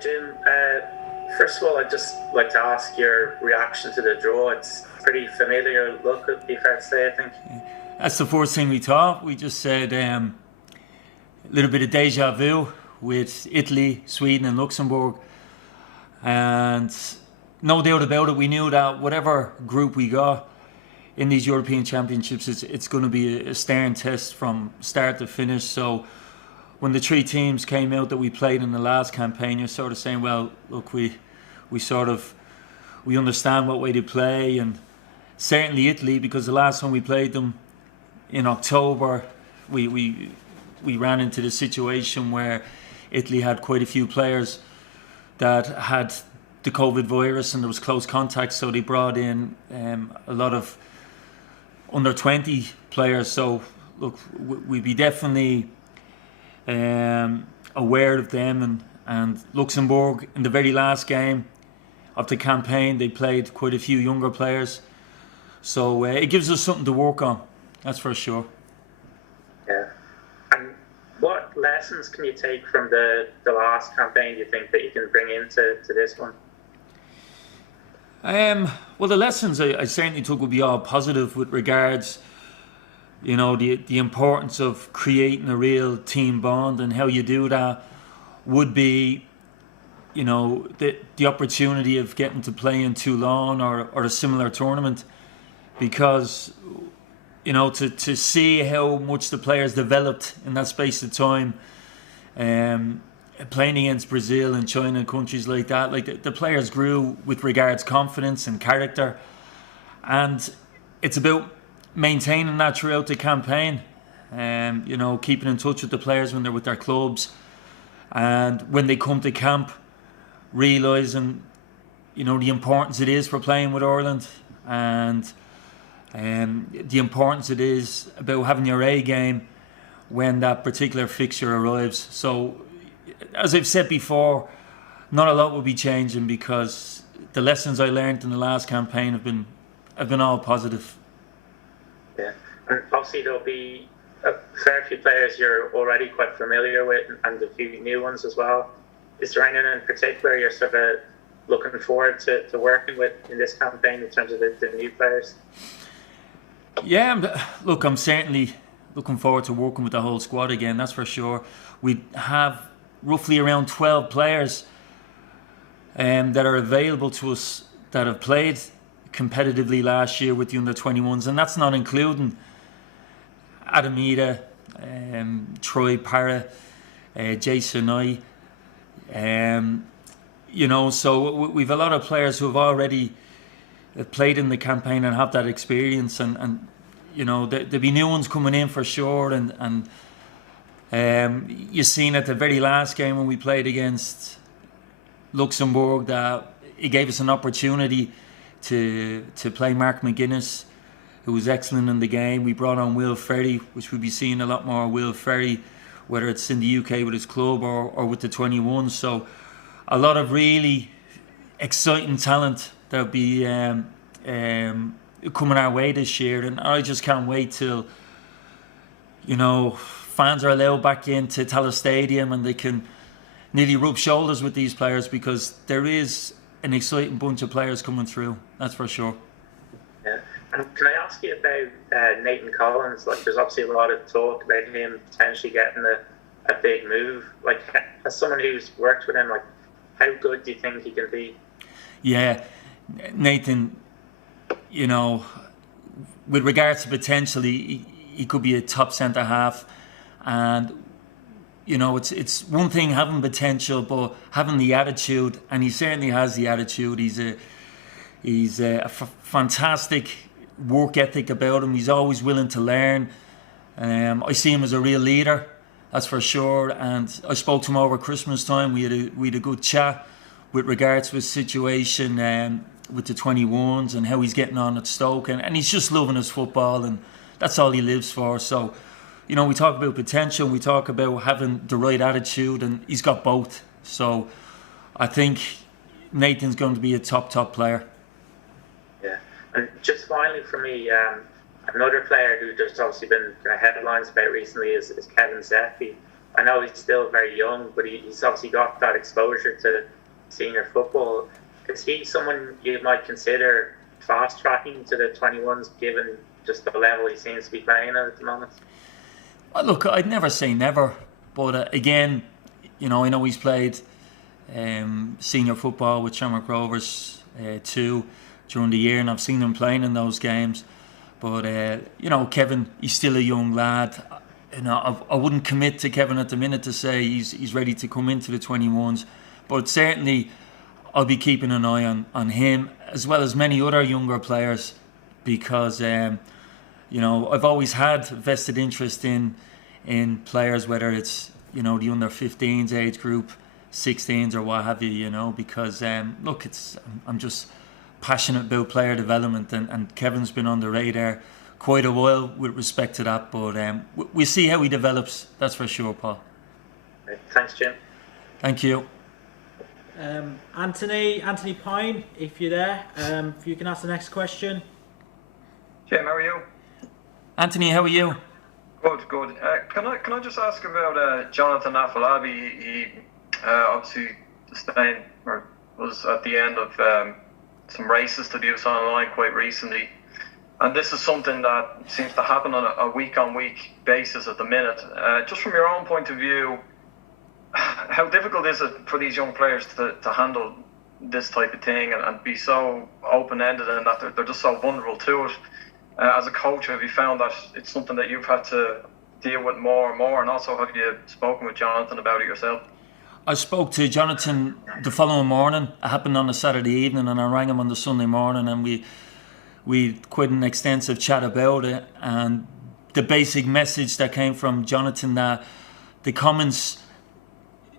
Jim. First of all, I'd just like to ask your reaction to the draw. It's a pretty familiar look, it'd be fair to say, I think. That's the first thing we thought. We just said a little bit of deja vu with Italy, Sweden and Luxembourg. And no doubt about it, we knew that whatever group we got in these European Championships, it's going to be a stern test from start to finish. So when the three teams came out that we played in the last campaign, you're sort of saying, well, look, we understand what way they play. And certainly Italy, because the last time we played them in October, we ran into the situation where Italy had quite a few players that had the COVID virus and there was close contact, so they brought in a lot of under 20 players. So look, we'd be definitely aware of them, and Luxembourg in the very last game of the campaign, they played quite a few younger players, so it gives us something to work on, that's for sure. Yeah. And what lessons can you take from the last campaign, do you think, that you can bring into this one? Well, the lessons I certainly took would be all positive with regards, you know, the importance of creating a real team bond, and how you do that would be, you know, the opportunity of getting to play in Toulon or a similar tournament, because, you know, to see how much the players developed in that space of time, playing against Brazil and China and countries like that, like the players grew with regards confidence and character, and it's about maintaining that throughout the campaign. You know, keeping in touch with the players when they're with their clubs, and when they come to camp, realising, you know, the importance it is for playing with Ireland, and the importance it is about having your A game when that particular fixture arrives. So, as I've said before, not a lot will be changing, because the lessons I learned in the last campaign have been all positive. Yeah, and obviously there'll be a fair few players you're already quite familiar with, and a few new ones as well. Is there anyone in particular you're sort of looking forward to working with in this campaign in terms of the new players? Yeah, look, I'm certainly looking forward to working with the whole squad again, that's for sure. We have roughly around 12 players that are available to us that have played competitively last year with the under-21s, and that's not including Adama, Troy Parra, Jason I. You know, so we've a lot of players who have already played in the campaign and have that experience, and you know, there'll be new ones coming in for sure, and you've seen at the very last game when we played against Luxembourg that it gave us an opportunity to play Mark McGuinness, who was excellent in the game. We brought on Will Ferry, which we'll be seeing a lot more Will Ferry, whether it's in the UK with his club or with the 21s. So a lot of really exciting talent that'll be coming our way this year, and I just can't wait till, you know, fans are allowed back into Tallaght Stadium and they can nearly rub shoulders with these players, because there is an exciting bunch of players coming through, that's for sure. Yeah, and can I ask you about Nathan Collins? Like, there's obviously a lot of talk about him potentially getting a big move. Like, as someone who's worked with him, like, how good do you think he can be? Yeah, Nathan, you know, with regards to potential, he could be a top centre half, and you know, it's one thing having potential, but having the attitude, and he certainly has the attitude. He's a fantastic work ethic about him. He's always willing to learn. I see him as a real leader, that's for sure. And I spoke to him over Christmas time. We had a good chat with regards to his situation with the 21s and how he's getting on at Stoke, and he's just loving his football, and that's all he lives for. So, you know, we talk about potential, we talk about having the right attitude, and he's got both. So I think Nathan's going to be a top player. Yeah, and just finally for me, another player who there's obviously been kind of headlines about recently is Kevin Ziyech. I know he's still very young, but he's obviously got that exposure to senior football. Is he someone you might consider fast tracking to the 21s, given just the level he seems to be playing at the moment? Well, look, I'd never say never, but again, I know he's played senior football with Shamrock Rovers too during the year, and I've seen him playing in those games. But Kevin, he's still a young lad. I wouldn't commit to Kevin at the minute to say he's ready to come into the 21s, but certainly I'll be keeping an eye on him as well as many other younger players, because I've always had vested interest in players, whether it's the under 15s age group, 16s or what have you, because look, I'm just passionate about player development, and Kevin's been on the radar quite a while with respect to that, but we'll see how he develops, that's for sure, Paul. Thanks, Jim. Thank you. Anthony Pine, if you're there, if you can ask the next question. Jim, how are you? Anthony, how are you? Good. Can I just ask about Jonathan Afolabi? He obviously sustained, or was at the end of some racist abuse online quite recently, and this is something that seems to happen on a week-on-week basis at the minute. Just from your own point of view, how difficult is it for these young players to handle this type of thing and be so open-ended, and that they're just so vulnerable to it? As a coach, have you found that it's something that you've had to deal with more and more, and also have you spoken with Jonathan about it yourself? I spoke to Jonathan the following morning. It happened on a Saturday evening, and I rang him on the Sunday morning, and we quite an extensive chat about it. And the basic message that came from Jonathan, that the comments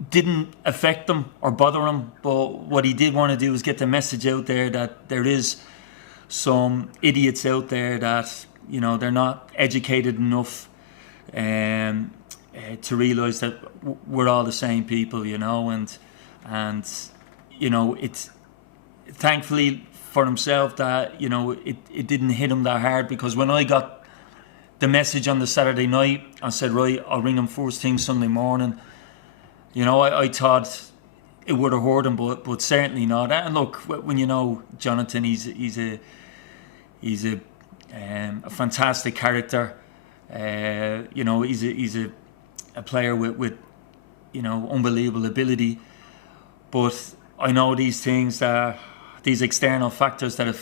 didn't affect him or bother him, but what he did want to do was get the message out there that there is some idiots out there that they're not educated enough to realise that we're all the same people, and it's thankfully for himself that it didn't hit him that hard, because when I got the message on the Saturday night, I said, right, I'll ring him first thing Sunday morning. I thought it would have hurt him, but certainly not. And look, when Jonathan, he's a fantastic character. He's a player with unbelievable ability. But I know these things, these external factors that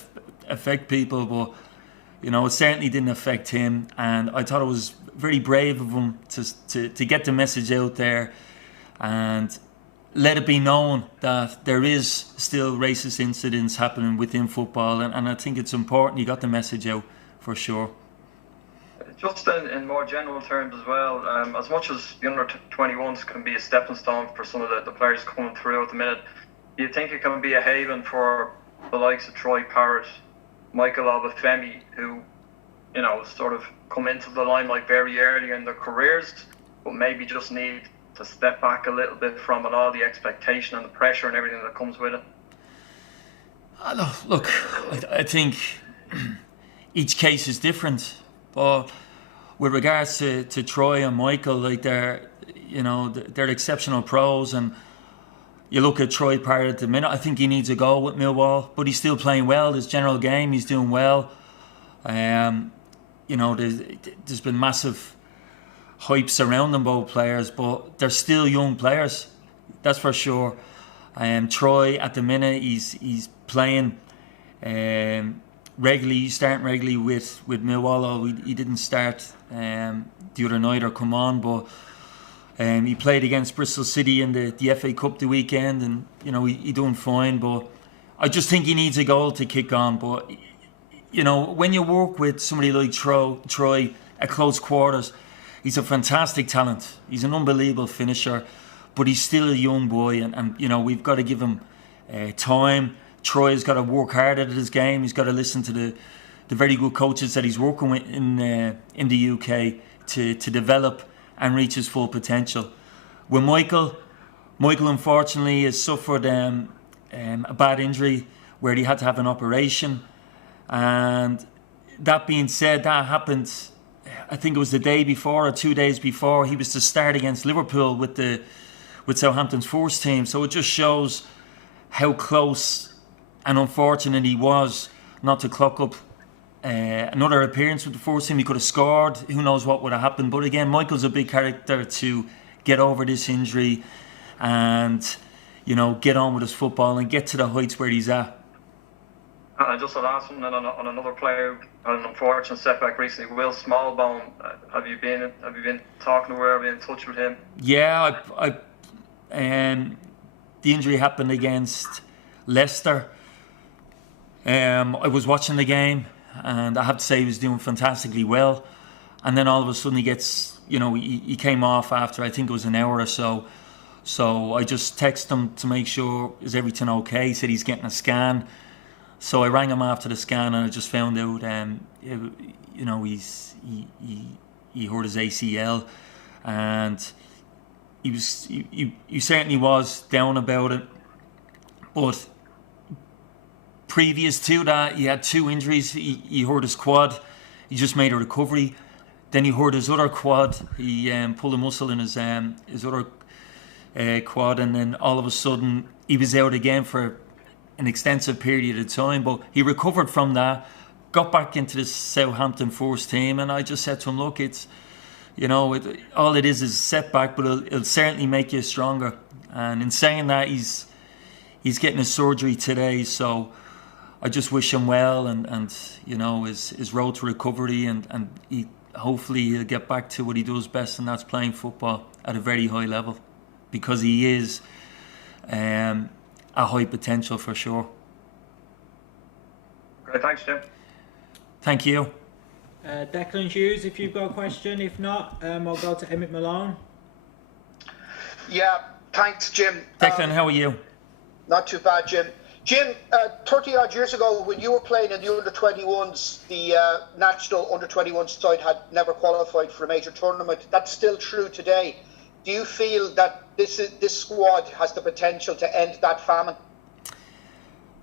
affect people, but it certainly didn't affect him. And I thought it was very brave of him to get the message out there and let it be known that there is still racist incidents happening within football, and I think it's important he got the message out for sure. Just in more general terms as well, as much as the under 21s can be a stepping stone for some of the players coming through at the minute, do you think it can be a haven for the likes of Troy Parrott, Michael Obafemi, who sort of come into the limelight very early in their careers, but maybe just need to step back a little bit from it all, the expectation and the pressure and everything that comes with it? Look, I think each case is different, but with regards to Troy and Michael, like they're exceptional pros, and you look at Troy Parrott at the minute, I think he needs a goal with Millwall, but he's still playing well. His general game, he's doing well. There's been massive hype surrounding both players, but they're still young players, that's for sure. Troy at the minute, he's playing regularly. He's starting regularly with Millwall. Although he didn't start the other night or come on, but he played against Bristol City in the FA Cup the weekend, and he doing fine. But I just think he needs a goal to kick on. But when you work with somebody like Troy at close quarters, he's a fantastic talent. He's an unbelievable finisher, but he's still a young boy, and we've got to give him time. Troy's got to work hard at his game. He's got to listen to the very good coaches that he's working with in the UK to develop and reach his full potential. With Michael unfortunately has suffered a bad injury where he had to have an operation, and that being said, that happened I think it was the day before or 2 days before, he was to start against Liverpool with Southampton's first team. So it just shows how close and unfortunate he was not to clock up another appearance with the first team. He could have scored. Who knows what would have happened. But again, Michael's a big character to get over this injury and, you know, get on with his football and get to the heights where he's at. And just the last one then on another player who had an unfortunate setback recently, Will Smallwood. Have you been talking to her? Been in touch with him? Yeah, the injury happened against Leicester. I was watching the game, and I have to say he was doing fantastically well. And then all of a sudden he gets, you know, he came off after I think it was an hour or so. So I just texted him to make sure, is everything okay? He said he's getting a scan. So I rang him after the scan, and I just found out, you know, he hurt his ACL, and he certainly was down about it. But previous to that, he had 2 injuries. He hurt his quad. He just made a recovery. Then he hurt his other quad. He pulled a muscle in his other quad, and then all of a sudden he was out again for an extensive period of time. But he recovered from that, got back into the Southampton first team, and I just said to him, look, it's, you know, all it is a setback, but it'll certainly make you stronger. And in saying that, he's getting his surgery today, so I just wish him well, and you know, his road to recovery, and hopefully he'll get back to what he does best, and that's playing football at a very high level, because he is a high potential for sure. Great, thanks, Jim. Thank you. Declan Hughes, if you've got a question. If not, I'll go to Emmett Malone. Yeah, thanks, Jim. Declan, how are you? Not too bad, Jim. Jim, 30 odd years ago, when you were playing in the under-21s, the national under-21 side had never qualified for a major tournament. That's still true today. Do you feel that this squad has the potential to end that famine?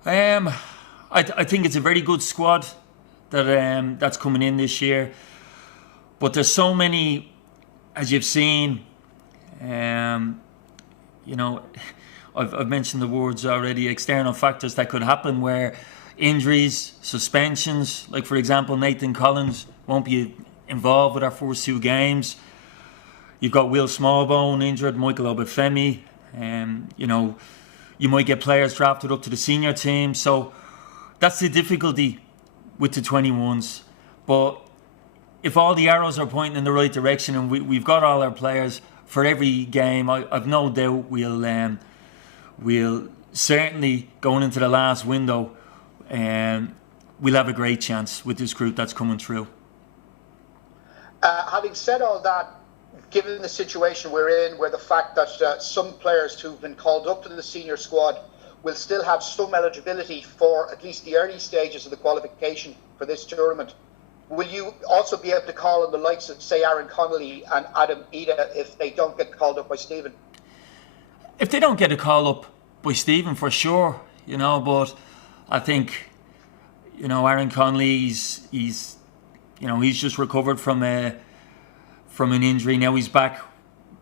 I think it's a very good squad that's coming in this year, but there's so many, as you've seen. You know, I've mentioned the words already, external factors that could happen, where injuries, suspensions, like for example Nathan Collins won't be involved with our first 2 games. You've got Will Smallwood injured, Michael Obafemi, you know, you might get players drafted up to the senior team. So that's the difficulty with the 21s. But if all the arrows are pointing in the right direction, and we've got all our players for every game, I've no doubt we'll certainly, going into the last window, we'll have a great chance with this group that's coming through. Having said all that, given the situation we're in, where the fact that some players who've been called up to the senior squad will still have some eligibility for at least the early stages of the qualification for this tournament, will you also be able to call on the likes of, say, Aaron Connolly and Adam Ida if they don't get called up by Stephen? If they don't get a call up by Stephen, for sure, you know, but I think, you know, Aaron Connolly, he's just recovered from an injury. Now he's back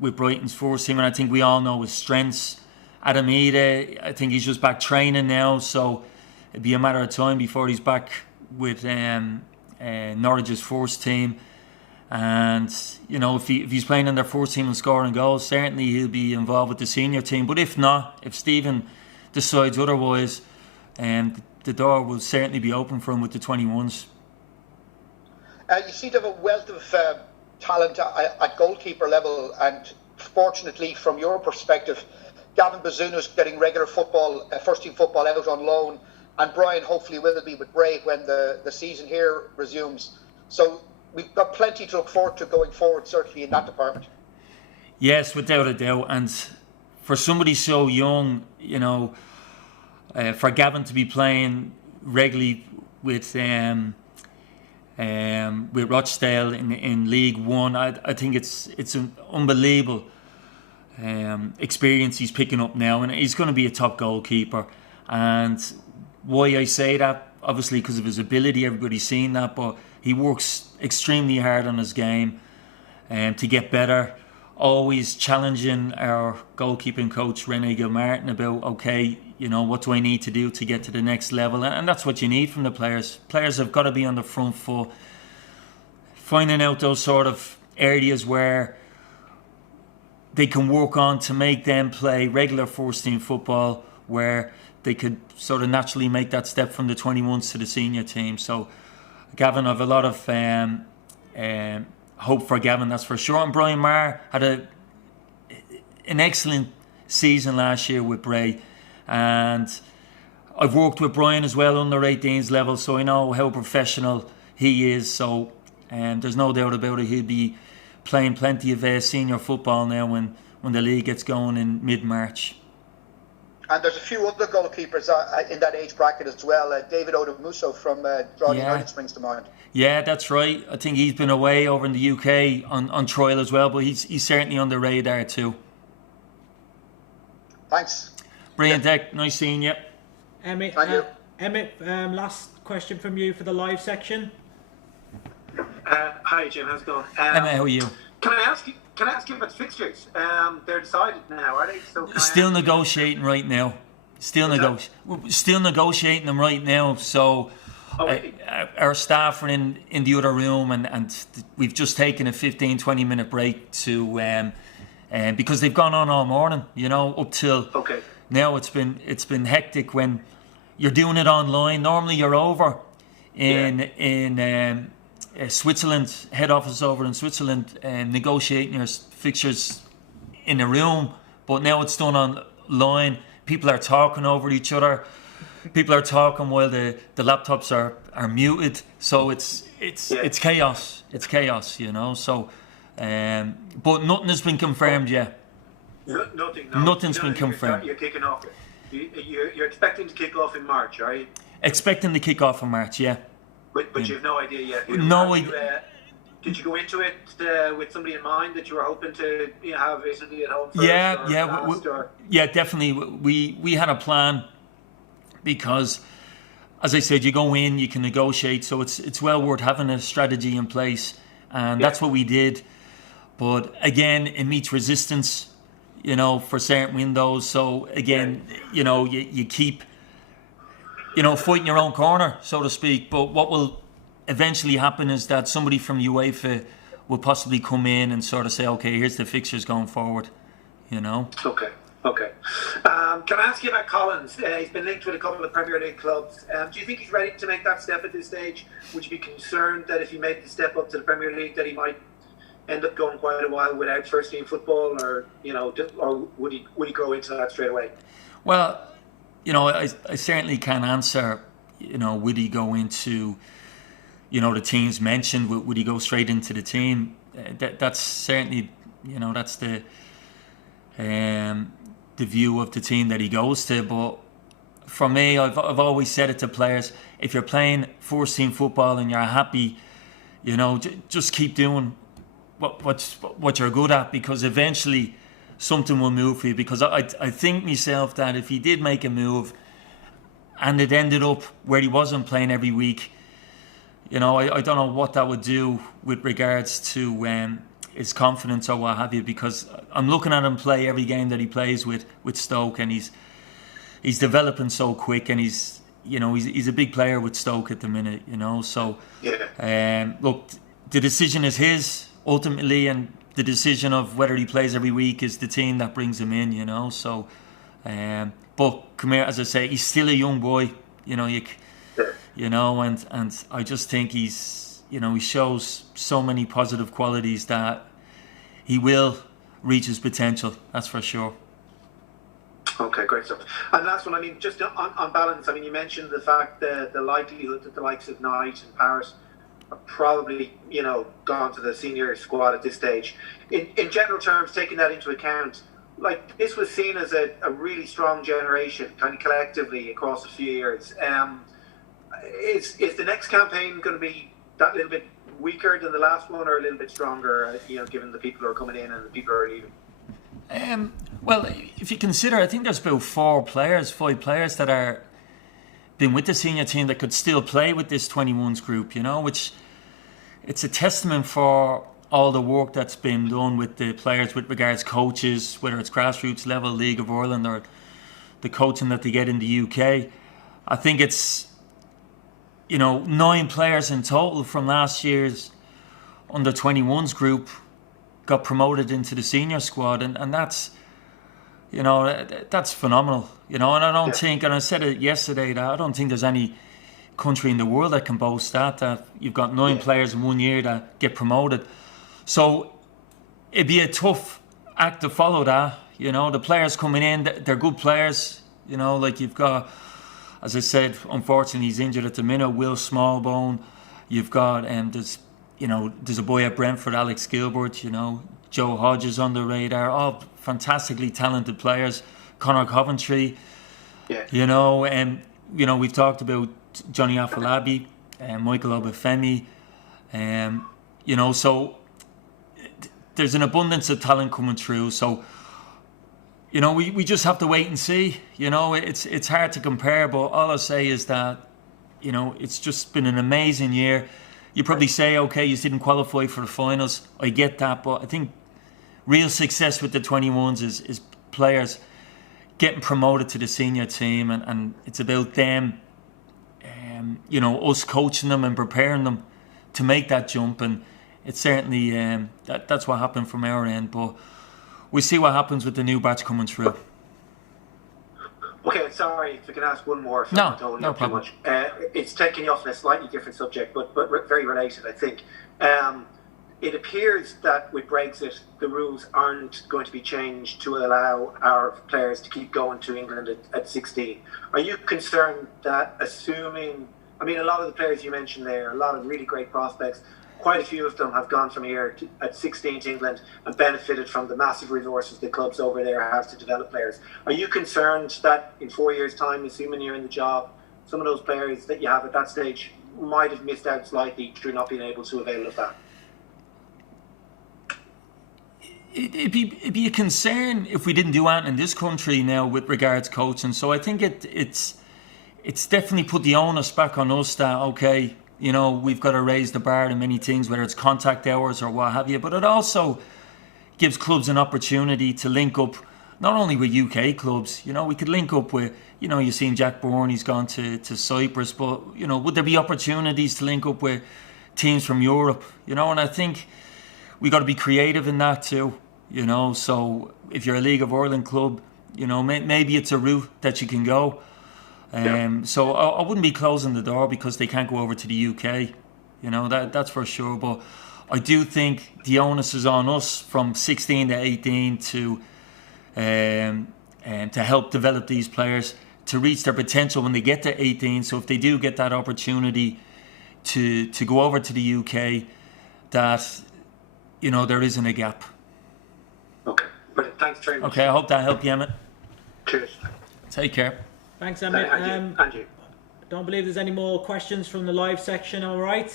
with Brighton's first team, and I think we all know his strengths. Adam Ida, I think he's just back training now, so it'd be a matter of time before he's back with Norwich's first team. And, you know, if he's playing in their first team and scoring goals, certainly he'll be involved with the senior team. But if not, if Stephen decides otherwise, the door will certainly be open for him with the 21s. You seem to have a wealth of talent at goalkeeper level, and fortunately, from your perspective, Gavin Bazuna's getting regular football, first team football out on loan, and Brian hopefully will be with Bray when the season here resumes. So we've got plenty to look forward to going forward, certainly in that department. Yes, without a doubt. And for somebody so young, you know, for Gavin to be playing regularly with Rochdale in League One, I think it's an unbelievable experience he's picking up now, and he's going to be a top goalkeeper. And why I say that, obviously because of his ability, everybody's seen that, but He works extremely hard on his game to get better. Always challenging our goalkeeping coach Rene Gilmartin about, okay, what do I need to do to get to the next level? And that's what you need from the players. Players have got to be on the front foot, finding out those sort of areas where they can work on to make them play regular first team football, where they could sort of naturally make that step from the 21s to the senior team. So Gavin, I've a lot of hope for Gavin, that's for sure. And Brian Maher had an excellent season last year with Bray, and I've worked with Brian as well under 18s level, so I know how professional he is. So there's no doubt about it, he'll be playing plenty of senior football now when the league gets going in mid-March. And there's a few other goalkeepers in that age bracket as well. David Odomuso from Drogheda United springs to mind. Yeah, that's right. I think he's been away over in the UK on trial as well, but he's certainly on the radar too. Thanks. Brilliant, Dick. Nice seeing you. Emmett, last question from you for the live section. Hi Jim, how's it going? Emma, how are you? Can I ask you about the fixtures? They're decided now, are they? Still negotiating right now. Still negotiating them right now. So our staff are in the other room, and we've just taken a 15-20 minute break to because they've gone on all morning. Up till now. It's been hectic when you're doing it online. Normally you're over in Switzerland, head office over in Switzerland, negotiating your fixtures in a room, but now it's done online. People are talking over each other. People are talking while the laptops are muted. So it's chaos. It's chaos, So, but nothing has been confirmed yet. Nothing's been confirmed. You're kicking off. You're expecting to kick off in March, are you? Expecting to kick off in March, yeah. But you have no idea yet. Did you go into it with somebody in mind that you were hoping to have Italy at home first? Yeah, definitely. We had a plan because, as I said, you go in, you can negotiate, so it's well worth having a strategy in place, and that's what we did. But again, it meets resistance, for certain windows. So again, you keep fighting your own corner, so to speak. But what will eventually happen is that somebody from UEFA will possibly come in and sort of say, okay, here's the fixtures going forward, Okay. Can I ask you about Collins? He's been linked with a couple of Premier League clubs. Do you think he's ready to make that step at this stage? Would you be concerned that if he made the step up to the Premier League that he might end up going quite a while without first team football, or would he go into that straight away? Well, I certainly can't answer, would he go into, the teams mentioned, would he go straight into the team? That's certainly, that's the view of the team that he goes to. But for me, I've always said it to players, if you're playing first team football and you're happy, just keep doing what you're good at, because eventually something will move for you. Because I think myself that if he did make a move and it ended up where he wasn't playing every week, I don't know what that would do with regards to his confidence or what have you, because I'm looking at him play every game that he plays with Stoke, and he's developing so quick, and he's a big player with Stoke at the minute, so look, the decision is his ultimately, and the decision of whether he plays every week is the team that brings him in, so but come here, as I say, he's still a young boy, and I just think he's, he shows so many positive qualities that he will reach his potential, that's for sure. Okay, great stuff. And last one, just on balance, you mentioned the fact that the likelihood that the likes of Knight and Paris are probably, gone to the senior squad at this stage. In general terms, taking that into account, this was seen as a really strong generation, kind of collectively across a few years. Is the next campaign going to be that little bit weaker than the last one, or a little bit stronger, given the people who are coming in and the people who are leaving? Well, if you consider, I think there's about 5 players that are been with the senior team that could still play with this 21s group, which it's a testament for all the work that's been done with the players with regards coaches, whether it's grassroots level, League of Ireland, or the coaching that they get in the UK. I think it's, 9 players in total from last year's under 21s group got promoted into the senior squad, and that's, that's phenomenal, and I don't think, and I said it yesterday, that I don't think there's any country in the world that can boast that you've got 9 players in 1 year that get promoted. So it'd be a tough act to follow that. The players coming in, they're good players. Like you've got, as I said, unfortunately he's injured at the minute, Will Smallbone. You've got there's a boy at Brentford, Alex Gilbert. Joe Hodges on the radar. All fantastically talented players. Conor Coventry. Yeah. We've talked about Johnny Afolabi and Michael Obafemi. So there's an abundance of talent coming through. So, we just have to wait and see. It's hard to compare, but all I'll say is that, it's just been an amazing year. You probably say, okay, you didn't qualify for the finals. I get that, but I think real success with the 21s is players getting promoted to the senior team, and it's about them, us coaching them and preparing them to make that jump. And it's certainly that's what happened from our end, but we'll see what happens with the new batch coming through. Okay, sorry if I can ask one more. No problem. Too much. It's taking you off on a slightly different subject, but very related, I think. It appears that with Brexit, the rules aren't going to be changed to allow our players to keep going to England at 16. Are you concerned that a lot of the players you mentioned there, a lot of really great prospects, quite a few of them have gone from here at 16 to England and benefited from the massive resources the clubs over there have to develop players. Are you concerned that in 4 years' time, assuming you're in the job, some of those players that you have at that stage might have missed out slightly through not being able to avail of that? It'd be a concern if we didn't do anything in this country now with regards coaching. So I think it's definitely put the onus back on us that, okay, we've got to raise the bar in many things, whether it's contact hours or what have you. But it also gives clubs an opportunity to link up, not only with UK clubs. We could link up with, you've seen Jack Bourne, he's gone to Cyprus. But, would there be opportunities to link up with teams from Europe? And I think we got to be creative in that too. So if you're a League of Ireland club, maybe it's a route that you can go. So I wouldn't be closing the door because they can't go over to the UK, that's for sure. But I do think the onus is on us from 16 to 18 to help develop these players to reach their potential when they get to 18. So if they do get that opportunity to go over to the UK, that there isn't a gap. Okay, but thanks very much. Okay, I hope that helped you, Emmett. Cheers. Take care. Thanks, Emmett. And you. Don't believe there's any more questions from the live section. All right.